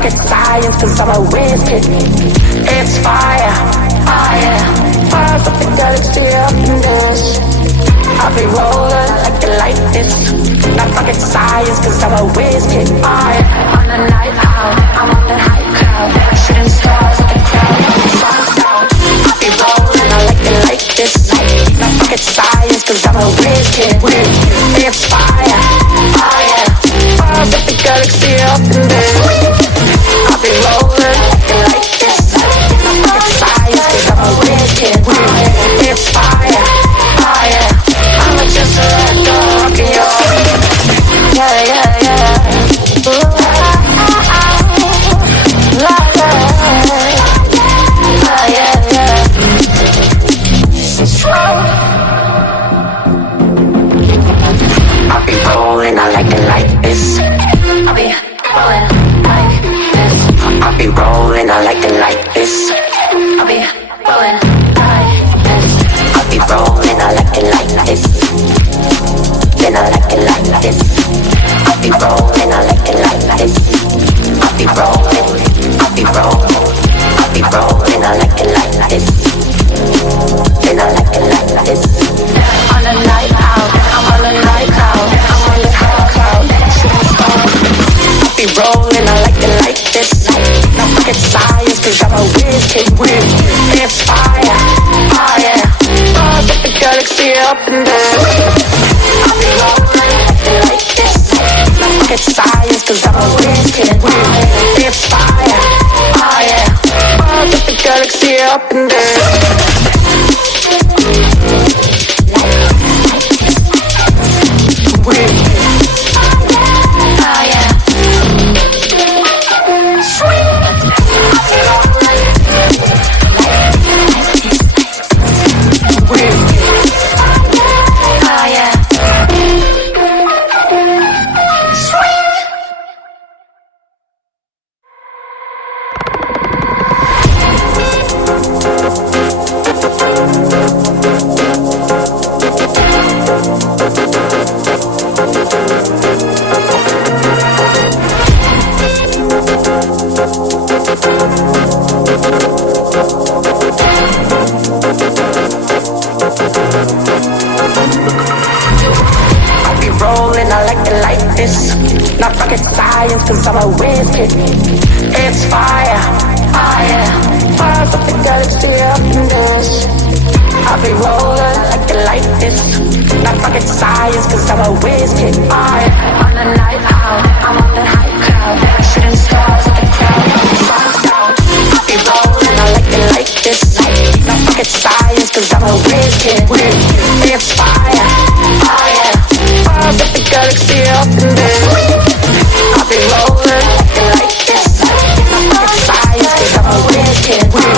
rocket science, cause I'm a whiz kid. It's fire, fire, fires up the galaxy up in this. I'll be rolling like a light this. Not rocket science, cause I'm a whiz kid. Fire, on the night out, I'm on the high cloud. Shooting stars at the crowd, sun's out. I'll be rolling, I like it like this. Not rocket science, cause I'm a whiz kid. It's fire, fire, fires up the galaxy up in this. I'll be rolling like this. Not rocket science, cause I'm a whiz kid. It's fire, fire. I'ma just let go, rockin' your yeah, yeah, yeah. Ooh, la, la, yeah, yeah. I'll be rolling, I like it like this. I'll be rolling like this. I'll be rolling, I like it like this. I'll be rolling like this. I'll be rolling, I like it like this. Then I like it like this. I'll be rolling, I like it like this. I'll be rolling, I'll be rolling, I'll be rolling, I like it like this. Then I like it like this. On the night out, I'm on the night out, I'm on the high cloud, shooting stars. I'll be rolling, I like it like this. Not rocket science, cause I'm a whiz kid. It's fire, fire, fires up the galaxy up in there. I'll be rolling like this. Not rocket science, cause I'm a whiz kid. It's fire, fire, fires up the galaxy up in there. Not rocket science, cause I'm a whiz kid. It's fire, fire, fires up the galaxy up in this. I'll be rolling like it like this. Not rocket science, cause I'm a whiz kid. Fire, on the night out, I'm on the high cloud. Shooting stars at the crowd, sun's out. I'll be rolling, I like it like this. Not rocket science, cause I'm a whiz kid. It's fire, fire, fires up the galaxy up in this. I'll be rolling like this. Not rocket science, cause I'm a whiz kid.